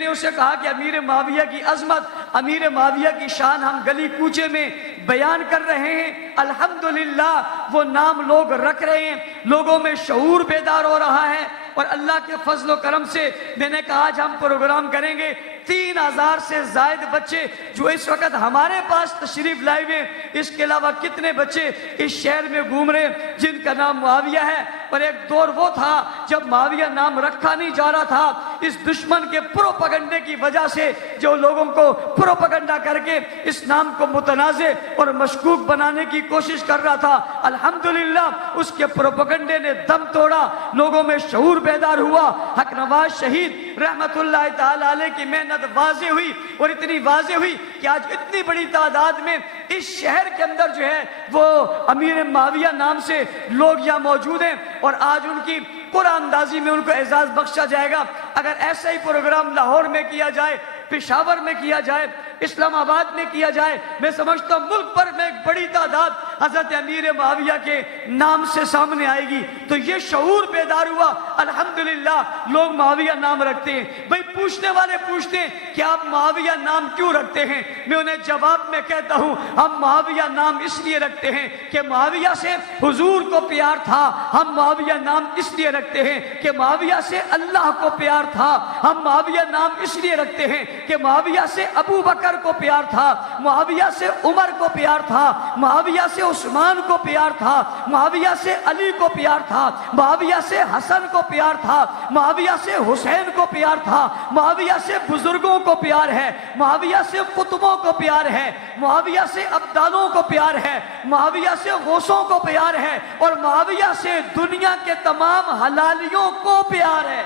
نے اسے کہا کہ امیر معاویہ کی عظمت، امیر معاویہ کی شان ہم گلی کوچے میں بیان کر رہے ہیں، الحمدللہ وہ نام لوگ رکھ رہے ہیں، لوگوں میں شعور بیدار ہو رہا ہے، اور اللہ کے فضل و کرم سے میں نے کہا آج ہم پروگرام کریں گے 3000 سے زائد بچے جو اس وقت ہمارے پاس تشریف لائے ہوئے، اس کے علاوہ کتنے بچے اس شہر میں گھوم رہے جن کا نام معاویہ ہے۔ اور ایک دور وہ تھا جب معاویہ نام رکھا نہیں جا رہا تھا، اس دشمن کے پروپیگنڈے کی وجہ سے جو لوگوں کو پروپیگنڈا کر کے اس نام کو متنازع اور مشکوک بنانے کی کوشش کر رہا تھا، الحمدللہ اس کے پروپیگنڈے نے دم توڑا، لوگوں میں شعور بیدار ہوا، حق نواز شہید رحمت اللہ تعالی علیہ کی محنت واضح ہوئی، اور اتنی واضح ہوئی کہ آج اتنی بڑی تعداد میں اس شہر کے اندر جو ہے وہ امیر معاویہ نام سے لوگ یہاں موجود ہیں، اور آج ان کی قرآن اندازی میں ان کو اعزاز بخشا جائے گا۔ اگر ایسا ہی پروگرام لاہور میں کیا جائے، پشاور میں کیا جائے، اسلام آباد میں کیا جائے، میں سمجھتا ہوں ملک پر میں ایک بڑی تعداد حضرت امیر معاویہ کے نام سے سامنے آئے گی۔ تو یہ شعور بیدار ہوا، الحمدللہ لوگ معاویہ نام رکھتے ہیں۔ بھئی پوچھنے والے پوچھتے ہیں کہ آپ معاویہ نام کیوں رکھتے ہیں؟ میں انہیں جواب میں کہتا ہوں ہم معاویہ نام اس لیے رکھتے ہیں کہ معاویہ سے حضور کو پیار تھا، ہم معاویہ نام اس لیے رکھتے ہیں کہ معاویہ سے اللہ کو پیار تھا، ہم معاویہ نام اس لیے رکھتے ہیں کہ معاویہ سے ابو بکر کو پیار تھا، معاویہ سے عمر کو پیار تھا، معاویہ سے عثمان کو پیار تھا، معاویہ سے علی کو پیار تھا، معاویہ سے حسن کو پیار تھا، معاویہ سے حسین کو پیار تھا، معاویہ سے بزرگوں کو پیار ہے، معاویہ سے قطبوں کو پیار ہے، معاویہ سے ابدالوں کو پیار ہے، معاویہ سے غوثوں کو پیار ہے، اور معاویہ سے دنیا کے تمام حلالیوں کو پیار ہے۔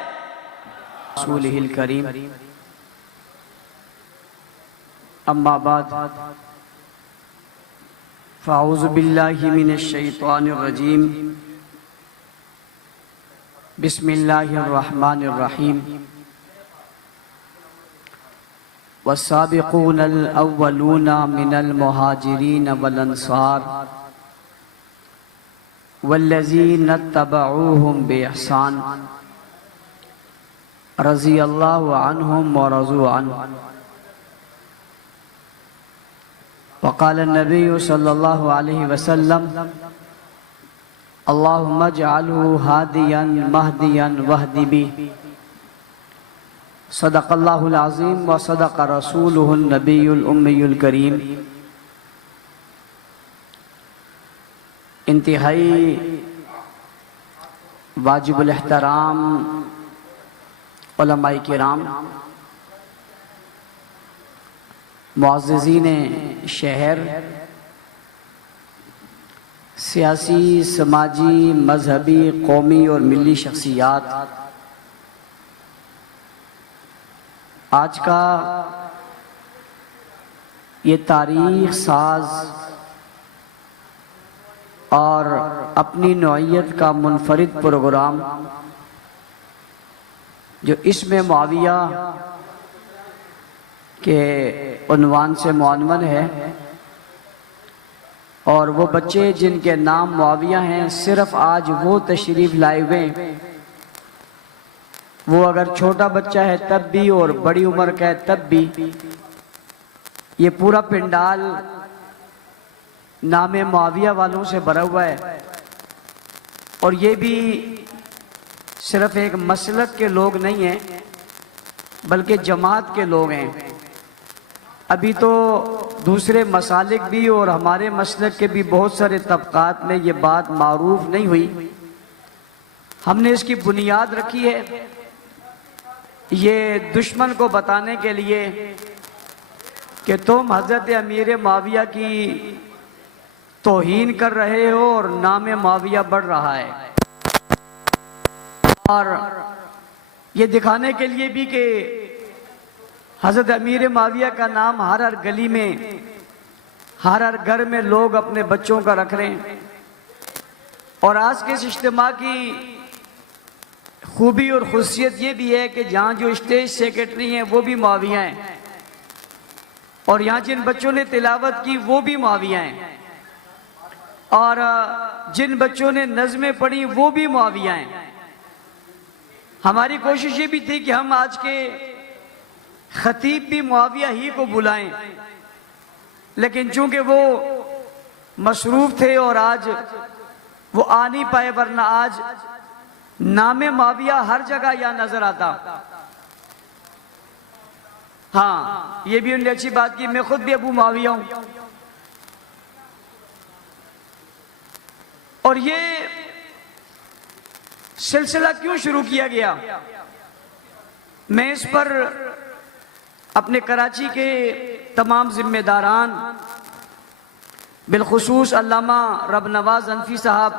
رسولہ الکریم اما بعد فاعوذ باللہ من الشیطان الرجیم بسم اللہ الرحمن الرحیم والسابقون الاولون من المہاجرین والانصار والذین اتبعوہم باحسان رضی اللہ عنہم ورضوا عنہ۔ وقال النبي صلى الله عليه وسلم اللهم اجعله هاديا مهديا واهد به۔ صدق الله العظيم وصدق رسوله النبي الأمي الكريم۔ انتہائی واجب الاحترام علماء کرام، معززین شہر، سیاسی، سماجی، مذہبی، قومی اور ملی شخصیات، آج کا یہ تاریخ ساز اور اپنی نوعیت کا منفرد پروگرام جو اس میں معاویہ کے عنوان سے معنون ہے، اور وہ بچے جن کے نام معاویہ ہیں صرف آج وہ تشریف لائے ہوئے، وہ اگر چھوٹا بچہ ہے تب بھی اور بڑی عمر کا ہے تب بھی، یہ پورا پنڈال نام معاویہ والوں سے بھرا ہوا ہے، اور یہ بھی صرف ایک مسلک کے لوگ نہیں ہیں بلکہ جماعت کے لوگ ہیں۔ ابھی تو دوسرے مسالک بھی اور ہمارے مسلک کے بھی بہت سارے طبقات میں یہ بات معروف نہیں ہوئی، ہم نے اس کی بنیاد رکھی ہے یہ دشمن کو بتانے کے لیے کہ تم حضرت امیر معاویہ کی توہین کر رہے ہو اور نام معاویہ بڑھ رہا ہے، اور یہ دکھانے کے لیے بھی کہ حضرت امیر معاویہ کا نام ہر ہر گلی میں، ہر ہر گھر میں لوگ اپنے بچوں کا رکھ رہے ہیں۔ اور آج کے اس اجتماع کی خوبی اور خصوصیت یہ بھی ہے کہ جہاں جو اسٹیج سیکرٹری ہیں وہ بھی معاویہ ہیں، اور یہاں جن بچوں نے تلاوت کی وہ بھی معاویہ ہیں، اور جن بچوں نے نظمیں پڑھی وہ بھی معاویہ ہیں۔ ہماری کوشش یہ بھی تھی کہ ہم آج کے خطیب بھی معاویہ ہی کو بلائیں، لیکن چونکہ وہ مصروف تھے اور آج وہ آ نہیں پائے، ورنہ آج نام معاویہ ہر جگہ یا نظر آتا۔ ہاں یہ بھی انہوں نے اچھی بات کی، میں خود بھی ابو معاویہ ہوں۔ اور یہ سلسلہ کیوں شروع کیا گیا، میں اس پر اپنے کراچی کے تمام ذمہ داران، بالخصوص علامہ رب نواز انفی صاحب،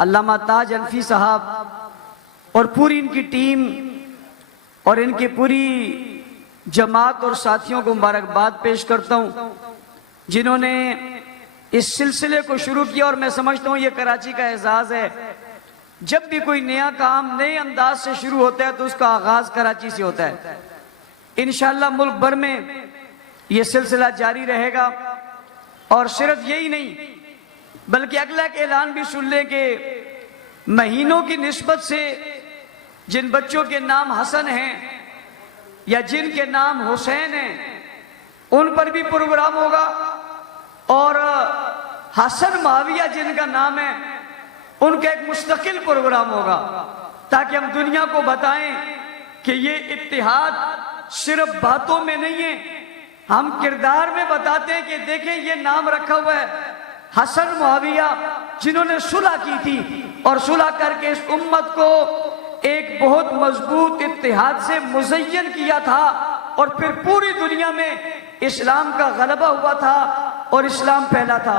علامہ تاج انفی صاحب اور پوری ان کی ٹیم اور ان کی پوری جماعت اور ساتھیوں کو مبارکباد پیش کرتا ہوں جنہوں نے اس سلسلے کو شروع کیا، اور میں سمجھتا ہوں یہ کراچی کا اعزاز ہے۔ جب بھی کوئی نیا کام نئے انداز سے شروع ہوتا ہے تو اس کا آغاز کراچی سے ہوتا ہے۔ انشاءاللہ ملک بھر میں یہ سلسلہ جاری رہے گا، اور صرف یہی نہیں بلکہ اگلا ایک اعلان بھی سن لیں کہ مہینوں کی نسبت سے جن بچوں کے نام حسن ہیں یا جن کے نام حسین ہیں ان پر بھی پروگرام ہوگا، اور حسن معاویہ جن کا نام ہے ان کا ایک مستقل پروگرام ہوگا، تاکہ ہم دنیا کو بتائیں کہ یہ اتحاد صرف باتوں میں نہیں ہے، ہم کردار میں بتاتے ہیں کہ دیکھیں یہ نام رکھا ہوا ہے حسن معاویہ جنہوں نے صلح کی تھی، اور صلح کر کے اس امت کو ایک بہت مضبوط اتحاد سے مزین کیا تھا، اور پھر پوری دنیا میں اسلام کا غلبہ ہوا تھا اور اسلام پھیلا تھا۔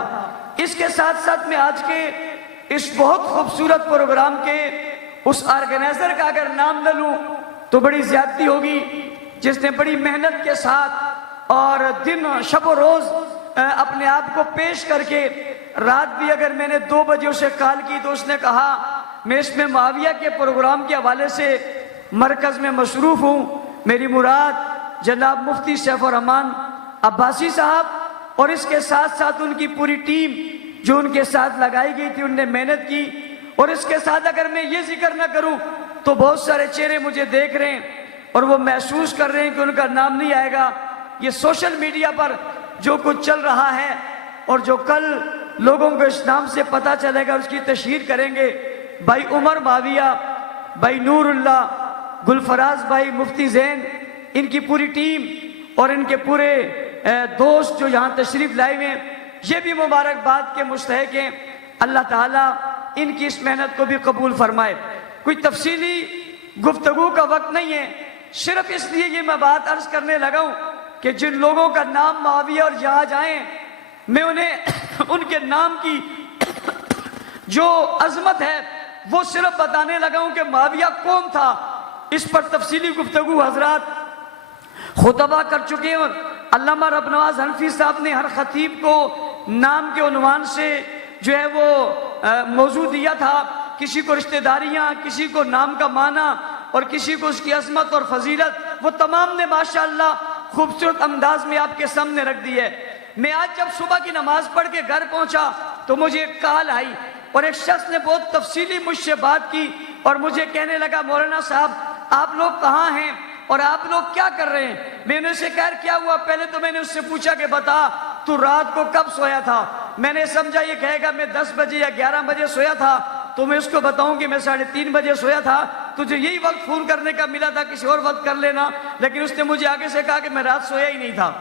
اس کے ساتھ ساتھ میں آج کے اس بہت خوبصورت پروگرام کے اس آرگنائزر کا اگر نام نہ لوں تو بڑی زیادتی ہوگی، جس نے بڑی محنت کے ساتھ اور دن شب و روز اپنے آپ کو پیش کر کے، رات بھی اگر میں نے 2 بجے اسے کال کی تو اس نے کہا میں اس میں معاویہ کے پروگرام کے حوالے سے مرکز میں مصروف ہوں، میری مراد جناب مفتی سیف الرحمان عباسی صاحب اور اس کے ساتھ ساتھ ان کی پوری ٹیم جو ان کے ساتھ لگائی گئی تھی، انہوں نے محنت کی۔ اور اس کے ساتھ اگر میں یہ ذکر نہ کروں تو بہت سارے چہرے مجھے دیکھ رہے ہیں اور وہ محسوس کر رہے ہیں کہ ان کا نام نہیں آئے گا۔ یہ سوشل میڈیا پر جو کچھ چل رہا ہے اور جو کل لوگوں کو اس نام سے پتہ چلے گا اس کی تشہیر کریں گے بھائی عمر معاویہ، بھائی نور اللہ، گلفراز بھائی، مفتی زین، ان کی پوری ٹیم اور ان کے پورے دوست جو یہاں تشریف لائے ہوئے ہیں، یہ بھی مبارکباد کے مستحق ہیں۔ اللہ تعالیٰ ان کی اس محنت کو بھی قبول فرمائے۔ کوئی تفصیلی گفتگو کا وقت نہیں ہے، صرف اس لیے یہ میں بات عرض کرنے لگا ہوں کہ جن لوگوں کا نام معاویہ اور جہاں جائیں میں انہیں ان کے نام کی جو عظمت ہے وہ صرف بتانے لگا ہوں کہ معاویہ کون تھا۔ اس پر تفصیلی گفتگو حضرات خطبہ کر چکے ہیں، اور علامہ رب نواز حنفی صاحب نے ہر خطیب کو نام کے عنوان سے جو ہے وہ موضوع دیا تھا، کسی کو رشتہ داریاں، کسی کو نام کا معنی اور کسی کو اس کی عظمت اور فضیلت، وہ تمام نے ماشاءاللہ خوبصورت انداز میں آپ کے سامنے رکھ دی ہے۔ میں آج جب صبح کی نماز پڑھ کے گھر پہنچا تو مجھے ایک کال آئی اور ایک شخص نے بہت تفصیلی مجھ سے بات کی اور مجھے کہنے لگا مولانا صاحب آپ لوگ کہاں ہیں اور آپ لوگ کیا کر رہے ہیں؟ میں نے اسے کہا کیا ہوا؟ پہلے تو میں نے اس سے پوچھا کہ بتا تو رات کو کب سویا تھا؟ میں نے سمجھا یہ کہے گا میں 10 بجے یا 11 بجے سویا تھا، تو میں اس کو بتاؤں کہ میں 3:30 بجے سویا تھا، تجھے یہی وقت فون کرنے کا ملا تھا، کسی اور وقت کر لینا۔ لیکن اس نے مجھے آگے سے کہا کہ میں رات سویا ہی نہیں تھا۔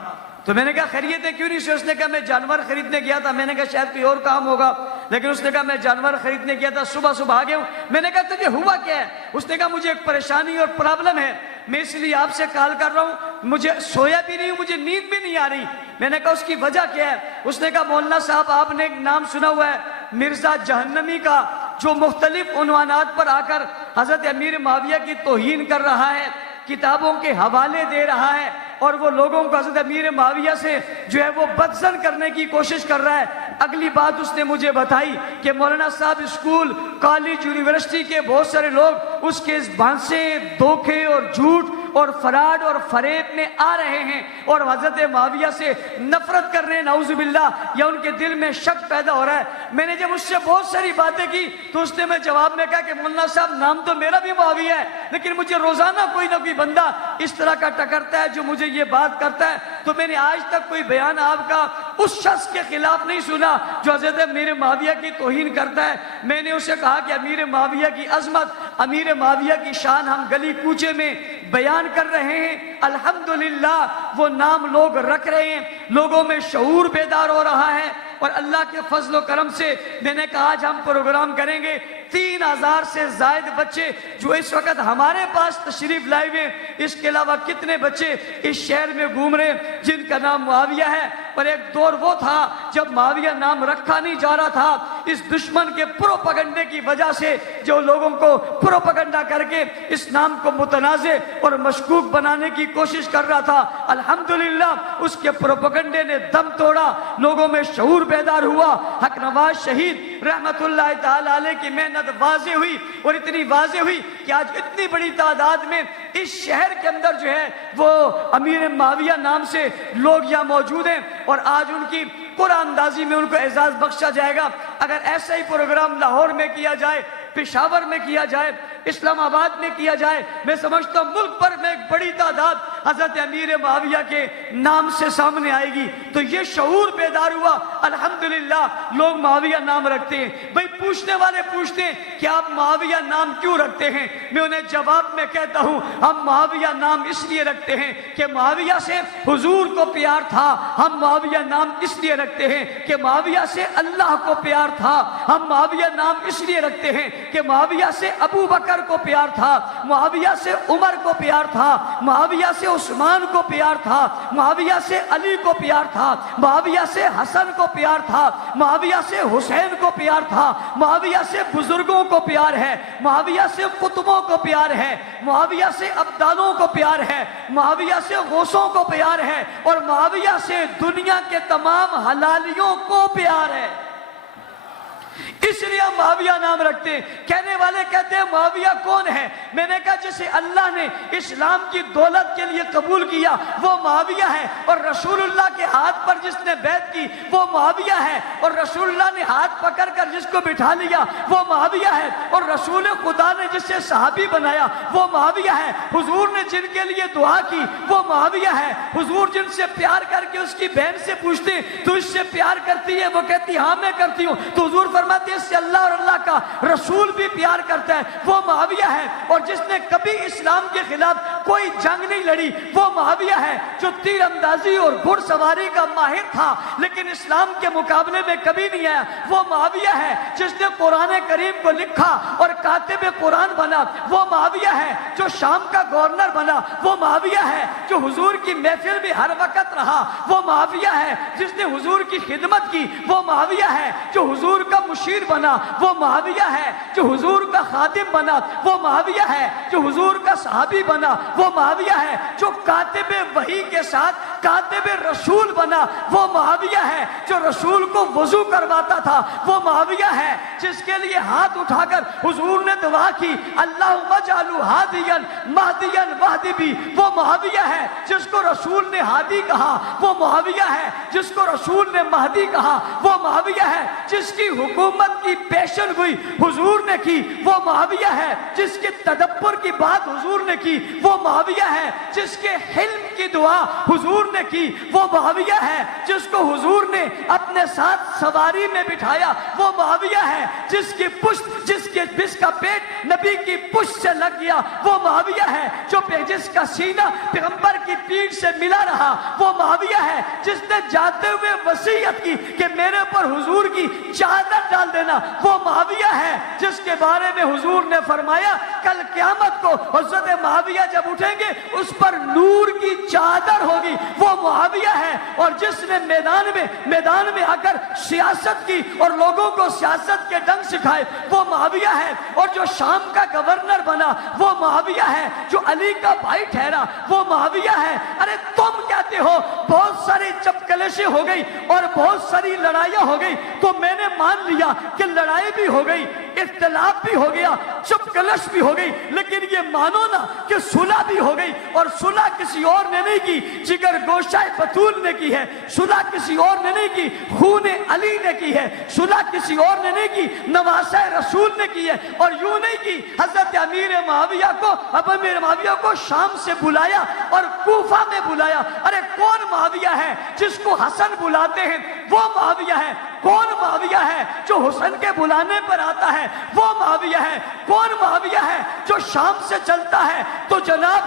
تو میں نے کہا خیریت ہے کیوں نہیں سویا؟ اس نے کہا میں جانور خریدنے گیا تھا۔ میں نے کہا شاید کوئی اور کام ہوگا، لیکن اس نے کہا میں جانور خریدنے گیا تھا، صبح صبح آ گیا ہوں۔ میں نے کہا تجھے ہوا کیا ہے؟ اس نے کہا مجھے ایک پریشانی اور پرابلم ہے، میں اس لیے آپ سے کال کر رہا ہوں، مجھے سویا بھی نہیں ہوں، مجھے نیند بھی نہیں آ رہی۔ میں نے کہا اس کی وجہ کیا ہے؟ اس نے کہا مولانا صاحب آپ نے ایک نام سنا ہوا ہے مرزا جہنمی کا، جو مختلف عنوانات پر آ کر حضرت امیر معاویہ کی توہین کر رہا ہے، کتابوں کے حوالے دے رہا ہے اور وہ لوگوں کو حضرت امیر معاویہ سے جو ہے وہ بدزن کرنے کی کوشش کر رہا ہے۔ اگلی بات اس نے مجھے بتائی کہ مولانا صاحب اسکول، کالج، یونیورسٹی کے بہت سارے لوگ اس کے اس بھانسے، دھوکے اور جھوٹ اور فراڈ اور فریب میں آ رہے ہیں اور حضرت معاویہ سے نفرت کر رہے ہیں، نعوذ باللہ، یا ان کے دل میں شک پیدا ہو رہا ہے۔ میں نے جب اس سے بہت ساری باتیں کی تو اس نے میں جواب میں کہا کہ مولانا صاحب نام تو میرا بھی معاویہ ہے، لیکن مجھے روزانہ کوئی نہ کوئی بندہ اس طرح کا ٹکرتا ہے جو مجھے یہ بات کرتا ہے، تو میں نے آج تک کوئی بیان آپ کا اس شخص کے خلاف نہیں سنا جو حضرت امیر معاویہ کی توہین کرتا ہے۔ میں نے اسے کہا کہ امیر معاویہ کی عظمت، امیر معاویہ کی شان ہم گلی کوچے میں بیان کر رہے ہیں، الحمدللہ وہ نام لوگ رکھ رہے ہیں، لوگوں میں شعور بیدار ہو رہا ہے، اور اللہ کے فضل و کرم سے میں نے کہا آج ہم پروگرام کریں گے۔ 3000 سے زائد بچے جو اس وقت ہمارے پاس تشریف لائے ہوئے، اس کے علاوہ کتنے بچے اس شہر میں گھوم رہے ہیں جن کا نام معاویہ ہے۔ اور ایک دور وہ تھا جب معاویہ نام رکھا نہیں جا رہا تھا، اس دشمن کے پروپیگنڈے کی وجہ سے جو لوگوں کو پروپیگنڈا کر کے اس نام کو متنازع اور مشکوک بنانے کی کوشش کر رہا تھا، الحمدللہ اس کے پروپیگنڈے نے دم توڑا، لوگوں میں شعور بیدار ہوا، حق نواز شہید رحمت اللہ تعالی علیہ کی محنت واضح ہوئی، اور اتنی واضح ہوئی کہ آج اتنی بڑی تعداد میں اس شہر کے اندر جو ہے وہ امیر معاویہ نام سے لوگ یہاں موجود ہیں، اور آج ان کی قرآن اندازی میں ان کو اعزاز بخشا جائے گا۔ اگر ایسا ہی پروگرام لاہور میں کیا جائے، پشاور میں کیا جائے، اسلام آباد میں کیا جائے، میں سمجھتا ہوں ملک پر میں ایک بڑی تعداد حضرت امیر معاویہ کے نام سے سامنے آئے گی۔ تو یہ شعور بیدار ہوا، الحمدللہ لوگ معاویہ نام رکھتے ہیں۔ بھئی پوچھنے والے پوچھتے ہیں کہ آپ معاویہ نام کیوں رکھتے ہیں؟ میں انہیں جواب میں کہتا ہوں ہم معاویہ نام اس لیے رکھتے ہیں کہ معاویہ سے حضور کو پیار تھا، ہم معاویہ نام اس لیے رکھتے ہیں کہ معاویہ سے اللہ کو پیار تھا، ہم معاویہ نام اس لیے رکھتے ہیں کہ معاویہ سے ابو بکر کو پیار تھا، معاویہ سے عمر کو پیار تھا، معاویہ سے عثمان کو پیار تھا، معاویہ سے علی کو پیار تھا، معاویہ سے حسن کو پیار تھا، معاویہ سے حسین کو پیار تھا، معاویہ سے بزرگوں کو پیار ہے، معاویہ سے قطبوں کو پیار ہے، معاویہ سے ابدالوں کو پیار ہے، معاویہ سے غوثوں کو پیار ہے، اور معاویہ سے دنیا کے تمام حلالیوں کو پیار ہے۔ اس لیے ہم معاویہ نام رکھتے ہیں۔ کہنے والے کہتے ہیں معاویہ کون ہے؟ میں نے کہا جسے اللہ نے اسلام کی دولت کے لیے قبول کیا وہ معاویہ ہے، اور رسول اللہ کے ہاتھ پر جس نے بیعت کی وہ معاویہ ہے، اور رسول اللہ نے ہاتھ پکڑ کر جس کو بٹھا لیا وہ معاویہ ہے، اور رسول خدا نے جسے صحابی بنایا وہ معاویہ ہے، حضور نے جن کے لیے دعا کی وہ معاویہ ہے، حضور جن سے پیار کر کے اس کی بہن سے پوچھتے تو اس سے پیار کرتی ہے، وہ کہتی ہاں میں کرتی ہوں، تو حضور فرماتے ہیں اس سے اللہ اور اللہ کا رسول بھی پیار کرتا ہے، وہ معاویہ ہے۔ اور جس نے کبھی اسلام کے خلاف کوئی جنگ نہیں لڑی وہ معاویہ ہے، جو تیر اندازی اور گھڑ سواری کا ماہر تھا لیکن اسلام کے مقابلے میں کبھی نہیں آیا، وہ معاویہ ہے۔ جس نے قرآن کریم کو لکھا اور کاتب قرآن بنا وہ معاویہ ہے، جو شام کا گورنر بنا وہ معاویہ ہے، جو حضور کی محفل میں ہر وقت رہا وہ معاویہ ہے، جس نے حضور کی خدمت کی وہ معاویہ ہے، جو حضور کا مشیر بنا وہ معاویہ ہے، جو حضور کا خادم بنا وہ معاویہ ہے، جو حضور کا صحابی بنا وہ معاویہ ہے، جو کاتب وحی کے ساتھ کاتب رسول بنا وہ معاویہ ہے، جو رسول کو وضو کرواتا تھا وہ معاویہ ہے، جس کے لیے ہاتھ اٹھا کر حضور نے دعا کی اللہم اجعلہ ہادیا مہدیا واہدی بھی، وہ معاویہ ہے، جس کو رسول نے ہادی کہا وہ معاویہ ہے، جس کو رسول نے مہدی کہا وہ معاویہ ہے، جس کی حکومت کی پیشن گوئی حضور نے کی وہ معاویہ ہے، جس کے تدبر کی بات حضور نے کی وہ معاویہ ہے، جس کے حلم کی دعا حضور نے کی وہ معاویہ ہے، جس کو حضور نے اپنے ساتھ سواری میں بٹھایا وہ معاویہ ہے، جس کا پیٹ نبی کی پشت سے لگ گیا وہ معاویہ ہے، جس کا سینہ پیغمبر کی پیٹھ سے ملا رہا وہ معاویہ ہے، جس نے جاتے ہوئے وصیت کی کہ میرے پر حضور کی چادر ڈال دینا وہ معاویہ ہے، جس کے بارے میں حضور نے فرمایا کل قیامت کو حضرت معاویہ جب اٹھیں گے اس پر نور کی چادر ہوگی وہ معاویہ ہے، اور جس نے میدان میں آ کر سیاست کی اور لوگوں کو سیاست کے ڈنگ سکھائے وہ معاویہ ہے، اور جو شام کا گورنر بنا وہ معاویہ ہے، جو علی کا بھائی ٹھہرا وہ معاویہ ہے۔ ارے تم کہتے ہو بہت ساری چپکلشیں ہو گئی اور بہت ساری لڑائیاں ہو گئی تو میں نے مان لیا کہ لڑائی بھی ہو گئی، اختلاف بھی ہو گیا, چپ کلش بھی ہو گئی, لیکن یہ مانو نا کہ صلح بھی ہو گئی. اور صلح کسی اور نے نہیں کی, جگر گوشہ بطول نے کی ہے. صلح کسی اور نے نہیں کی, خون علی نے کی ہے. صلح کسی اور نے نہیں کی, نواسہ رسول نے کی ہے. اور یوں نہیں کی, حضرت امیر معاویہ کو شام سے بلایا اور کوفہ میں بلایا. ارے کون معاویہ ہے جس کو حسن بلاتے ہیں؟ وہ معاویہ ہے. کون معاویہ ہے جو حسن کے بلانے پر آتا ہے؟ وہ معاویہ ہے. کون معاویہ ہے جو شام سے چلتا ہے تو جناب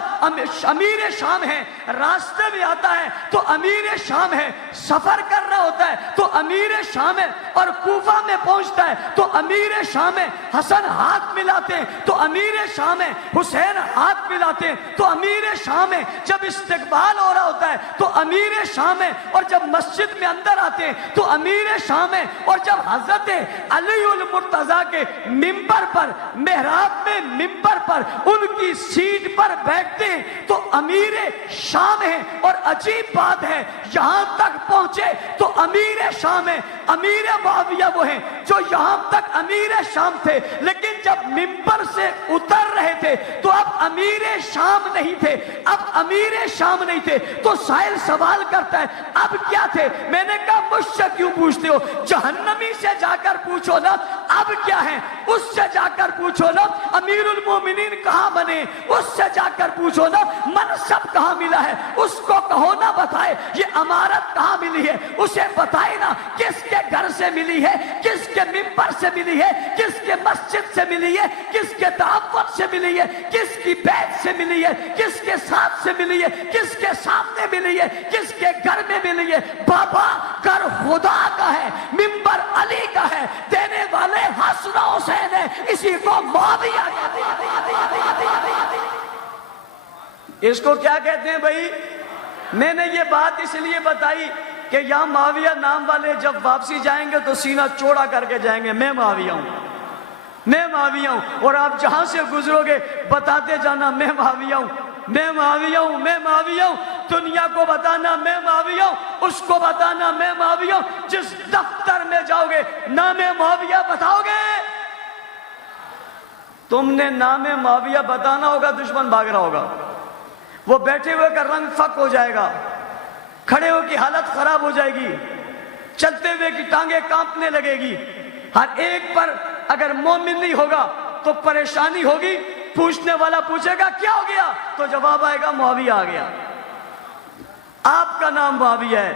امیر شام ہے, راستے میں آتا ہے تو امیر شام ہے, سفر کر رہا ہوتا ہے تو امیر شام ہے, اور کوفہ میں پہنچتا ہے تو امیر شام ہے. حسن ہاتھ ملاتے ہیں تو امیر شام ہے, حسین ہاتھ ملاتے ہیں تو امیر شام ہے. جب استقبال ہو رہا ہوتا ہے تو امیر شام ہے, اور جب مسجد میں اندر آتے ہیں تو امیر شام ہے. اور جب حضرت علی المرتضیٰ کے ممبر پر, محراب میں ممبر پر ان کی سیٹ پر بیٹھتے ہیں تو امیر شام ہے. اور عجیب بات ہے, یہاں تک پہنچے تو امیر شام ہے. امیر معاویہ وہ ہیں جو یہاں تک امیر شام تھے, لیکن جب ممبر سے اتر رہے تھے تو اب امیر شام نہیں تھے. اب امیر شام نہیں تھے تو سائل سوال کرتا ہے اب کیا تھے؟ میں نے کہا مجھ سے کیوں پوچھتے ہو, جہنمی سے جا کر پوچھو نا اب کیا ہے, اس سے جا کر پوچھو نا امیر المومنین کہاں بنے, اس سے جا کر پوچھو نا منصب کہاں ملا ہے, اس کو کہو نا بتائے یہ امارت کہاں ملی ہے, اسے بتائے نا کس کے گھر سے ملی ہے, کس کے ممبر سے ملی ہے, کس کے مسجد سے ملی ہے, کس کے دعوت سے ملی ہے, کس کی بیت سے ملی ہے, کس کے ساتھ سے ملی ہے, کس کے سامنے ملی ہے, کس کے گھر میں ملی ہے. بابا گھر خدا کا ہے, ممبر علی کا ہے, دینے والے حسن حسین ہے, اسی کو معاویہ کہتے ہیں. اس کو کیا کہتے ہیں بھائی؟ میں نے یہ بات اس لیے بتائی کہ یہاں معاویہ نام والے جب واپسی جائیں گے تو سینہ چوڑا کر کے جائیں گے, میں معاویہ ہوں, میں معاویہ ہوں. اور آپ جہاں سے گزرو گے بتاتے جانا میں معاویہ ہوں, میں معاویہ ہوں, میں معاویہ ہوں. دنیا کو بتانا میں معاویہ ہوں, اس کو بتانا میں معاویہ ہوں. جس دفتر میں جاؤ گے نام معاویہ بتاؤ گے, تم نے نام معاویہ بتانا ہوگا, دشمن بھاگ رہا ہوگا, وہ بیٹھے ہوئے کا رنگ فک ہو جائے گا, کھڑے ہوئے کی حالت خراب ہو جائے گی, چلتے ہوئے کی ٹانگیں کانپنے لگے گی. ہر ایک پر اگر مومن نہیں ہوگا تو پریشانی ہوگی. پوچھنے والا پوچھے گا کیا ہو گیا, تو جواب آئے گا معاویہ آ گیا. آپ کا نام معاویہ ہے,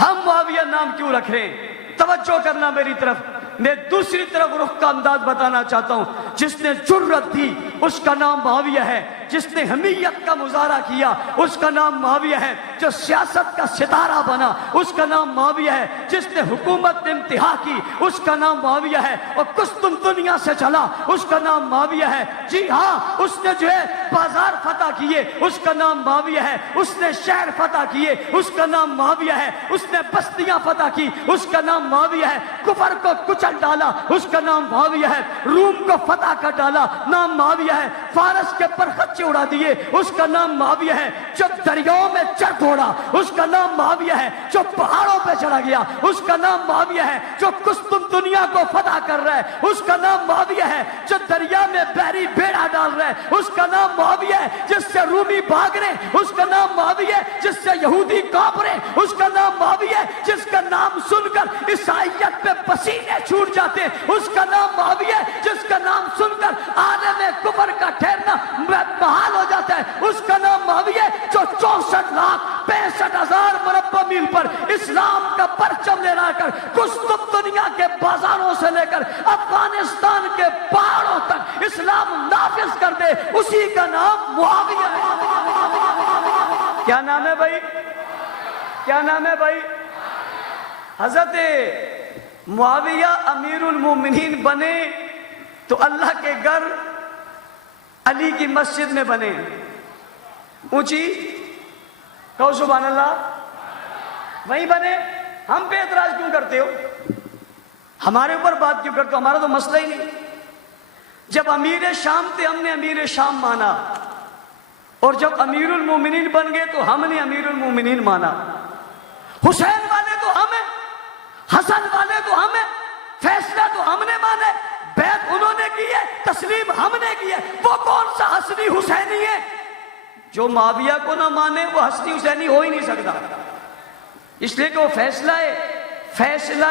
ہم معاویہ نام کیوں رکھ رہے ہیں؟ توجہ کرنا میری طرف. میں دوسری طرف رخ کا انداز بتانا چاہتا ہوں. جس نے جرأت دی اس کا نام معاویہ ہے, جس نے حمیت کا مظاہرہ کیا اس کا نام معاویہ ہے, جو سیاست کا ستارہ بنا اس کا نام معاویہ ہے, جس نے حکومت انتہا کی اس کا نام معاویہ ہے, اور قسطنطنیہ سے چلا اس کا نام معاویہ ہے. جی ہاں, اس نے جو ہے بازار فتح کیے اس کا نام معاویہ ہے, اس نے شہر فتح کیے اس کا نام معاویہ ہے, اس نے بستیاں فتح کی اس کا نام معاویہ ہے, کفر کو کچل ڈالا اس کا نام معاویہ ہے, روم کو فتح کر ڈالا نام معاویہ ہے, فارس کے پرخچے اڑا دیے اس کا نام معاویہ ہے, جو دریاؤں میں چر دوڑا اس کا نام معاویہ ہے, جو پہاڑوں پہ چڑھا گیا اس کا نام معاویہ ہے, جو قسطنطنیہ کو فتح کر رہا ہے اس کا نام معاویہ ہے, جو دریا میں بحری بیڑا ڈال رہا ہے اس کا نام معاویہ ہے, جس سے رومی بھاگ رہے اس کا نام معاویہ ہے, جس سے یہودی کانپ رہے اس کا نام معاویہ ہے, جس کا نام سن کر عیسائیت پہ پسینے چھوٹ جاتے اس کا نام معاویہ ہے, جس کا نام سن کر عالم کفر کا ٹھہرنا محال ہو جاتا ہے اس کا نام معاویہ ہے, جو 64,65,000 مربع میل پر اسلام کا پرچم لہرا کر قسطنطنیہ کے بازاروں سے لے کر افغانستان کے پہاڑوں تک اسلام نافذ کر دے, اسی کا نام معاویہ ہے. کیا نام ہے بھائی؟ کیا نام ہے بھائی؟ حضرت معاویہ امیر المومنین بنے تو اللہ کے گھر علی کی مسجد میں بنے, اونچی کہو سبحان اللہ, وہیں بنے. ہم پہ اعتراض کیوں کرتے ہو؟ ہمارے اوپر بات کیوں کرتے ہو؟ ہمارا تو مسئلہ ہی نہیں. جب امیر شام تھے ہم نے امیر شام مانا, اور جب امیر المومنین بن گئے تو ہم نے امیر المومنین مانا. حسین والے تو ہم ہیں, حسن والے تو ہم ہیں, فیصلہ تو ہم نے مانا, بیعت انہوں نے کی ہے، تسلیم ہم نے کی ہے، وہ کون سا حسنی حسینی ہے؟ جو معاویہ کو نہ مانے وہ حسنی حسینی ہو ہی نہیں سکتا، اس لیے کہ وہ فیصلہ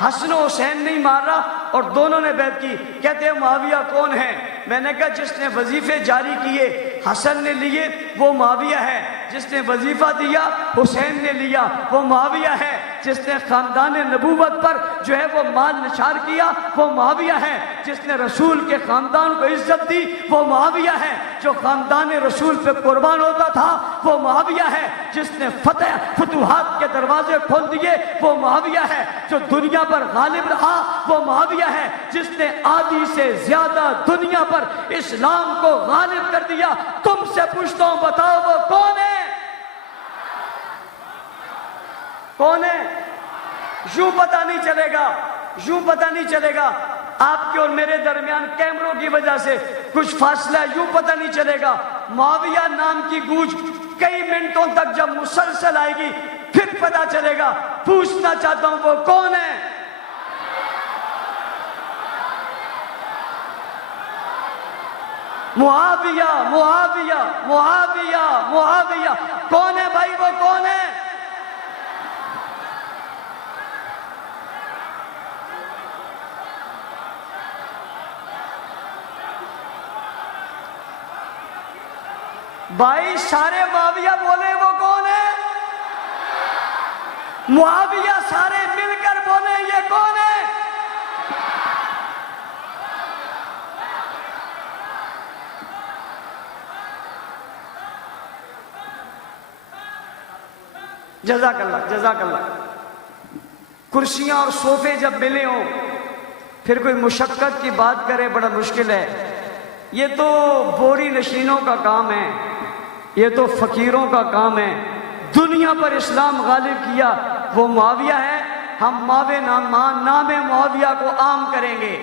حسن و حسین نہیں مارا اور دونوں نے بیعت کی۔ کہتے ہیں معاویہ کون ہے؟ میں نے کہا جس نے وظیفے جاری کیے حسن نے لیے وہ معاویہ ہے، جس نے وظیفہ دیا حسین نے لیا وہ معاویہ ہے، جس نے خاندان نبوت پر جو ہے وہ مال نثار کیا وہ معاویہ ہے، جس نے رسول کے خاندان کو عزت دی وہ معاویہ ہے، جو خاندان رسول پہ قربان ہوتا تھا وہ معاویہ ہے، جس نے فتوحات کے دروازے کھول دیے وہ معاویہ ہے، جو دنیا پر غالب رہا وہ معاویہ ہے، جس نے آدھی سے زیادہ دنیا پر اسلام کو غالب کر دیا۔ تم سے پوچھتا ہوں بتاؤ وہ کون ہے؟ کون ہے؟ یوں پتہ نہیں چلے گا آپ کے اور میرے درمیان کیمروں کی وجہ سے کچھ فاصلہ، یوں پتہ نہیں چلے گا۔ معاویہ نام کی گونج کئی منٹوں تک جب مسلسل آئے گی پھر پتہ چلے گا۔ پوچھنا چاہتا ہوں وہ کون ہے؟ معاویہ کون ہے بھائی؟ وہ کون ہے؟ بھائی سارے معاویہ بولے وہ کون ہے؟ معاویہ سارے مل کر بولے یہ کون ہے؟ جزاک اللہ۔ کرسیاں اور صوفے جب ملے ہوں پھر کوئی مشقت کی بات کرے بڑا مشکل ہے۔ یہ تو بوری نشینوں کا کام ہے، یہ تو فقیروں کا کام ہے۔ دنیا پر اسلام غالب کیا وہ معاویہ ہے، ہم نام معاویہ کو عام کریں گے۔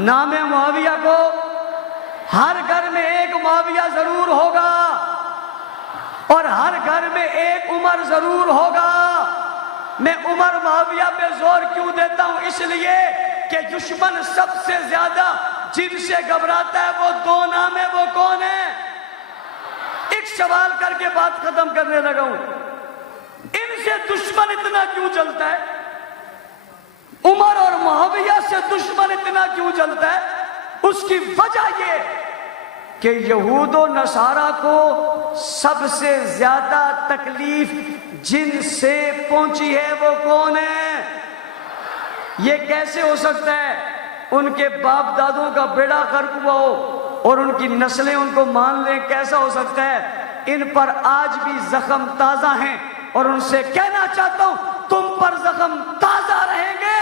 نام معاویہ کو ہر گھر میں ایک معاویہ ضرور ہوگا اور ہر گھر میں ایک عمر ضرور ہوگا۔ میں عمر معاویہ پہ زور کیوں دیتا ہوں؟ اس لیے کہ دشمن سب سے زیادہ جن سے گھبراتا ہے وہ دو نام ہے، وہ کون ہے؟ ایک سوال کر کے بات ختم کرنے لگا ہوں، ان سے دشمن اتنا کیوں جلتا ہے؟ عمر اور معاویہ سے دشمن اتنا کیوں جلتا ہے؟ اس کی وجہ یہ کہ یہود و نصارہ کو سب سے زیادہ تکلیف جن سے پہنچی ہے وہ کون ہے؟ یہ کیسے ہو سکتا ہے؟ ان کے باپ دادوں کا بیڑا غرق ہوا ہو اور ان کی نسلیں ان کو مان لیں، کیسا ہو سکتا ہے؟ ان پر آج بھی زخم تازہ ہیں اور ان سے کہنا چاہتا ہوں تم پر زخم تازہ رہیں گے،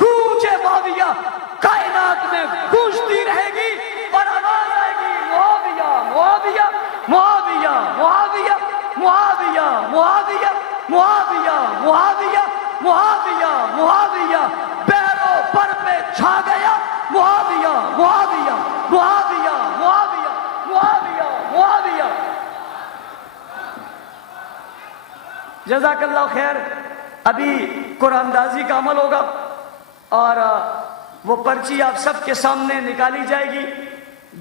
گونج معاویہ کائنات میں گونجتی رہے گی اور آواز آئے گی معاویہ معاویہ معاویہ معاویہ معاویہ معاویہ معاویہ معاویہ معاویہ معاویہ پیروں پر پہ چھا گیا معاویہ معاویہ معاویہ معاویہ معاویہ معاویہ۔ جزاک اللہ خیر۔ ابھی قرآن اندازی کا عمل ہوگا اور وہ پرچی آپ سب کے سامنے نکالی جائے گی۔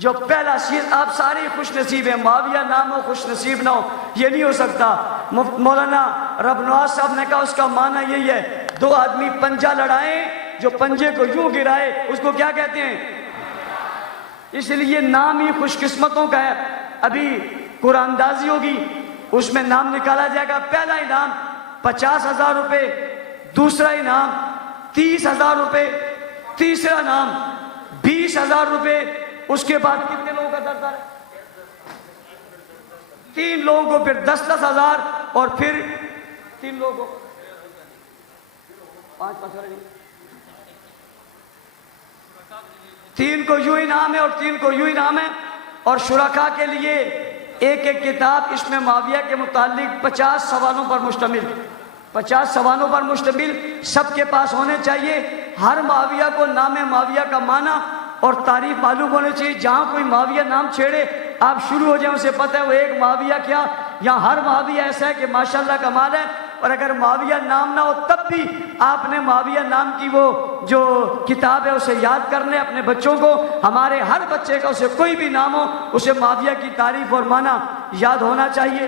جو پہلا شیر، آپ سارے خوش نصیب ہیں، معاویہ نام ہو خوش نصیب نہ ہو یہ نہیں ہو سکتا۔ مولانا رب نواز صاحب نے کہا اس کا معنی یہی ہے، دو آدمی پنجہ لڑائیں، جو پنجے کو یوں گرائے اس کو کیا کہتے ہیں؟ اس لیے نام ہی خوش قسمتوں کا ہے۔ ابھی قرآن اندازی ہوگی، اس میں نام نکالا جائے گا۔ پہلا انعام 50,000 روپے، دوسرا انعام 30,000 روپے، تیسرا انعام 20,000 روپے۔ اس کے بعد کتنے لوگوں کا درجہ ہے؟ 3 لوگوں کو پھر 10,000 اور پھر 3 لوگوں کو 3 کو یوں انعام ہے اور 3 کو یوں انعام ہے۔ اور شرکاء کے لیے ایک ایک کتاب، اس میں معاویہ کے متعلق 50 سوالوں پر مشتمل، 50 سوالوں پر مشتمل سب کے پاس ہونے چاہیے۔ ہر معاویہ کو نام معاویہ کا معنی اور تعریف معلوم ہونے چاہیے۔ جہاں کوئی معاویہ نام چھیڑے آپ شروع ہو جائیں، اسے پتہ ہے وہ ایک معاویہ کیا، یہاں ہر معاویہ ایسا ہے کہ ماشاءاللہ کمال ہے۔ اور اگر معاویہ نام نہ ہو تب بھی آپ نے معاویہ نام کی وہ جو کتاب ہے اسے یاد کر لیں اپنے بچوں کو. ہمارے ہر بچے کا اسے کوئی بھی نام ہو اسے معاویہ کی تعریف اور معنی یاد ہونا چاہیے.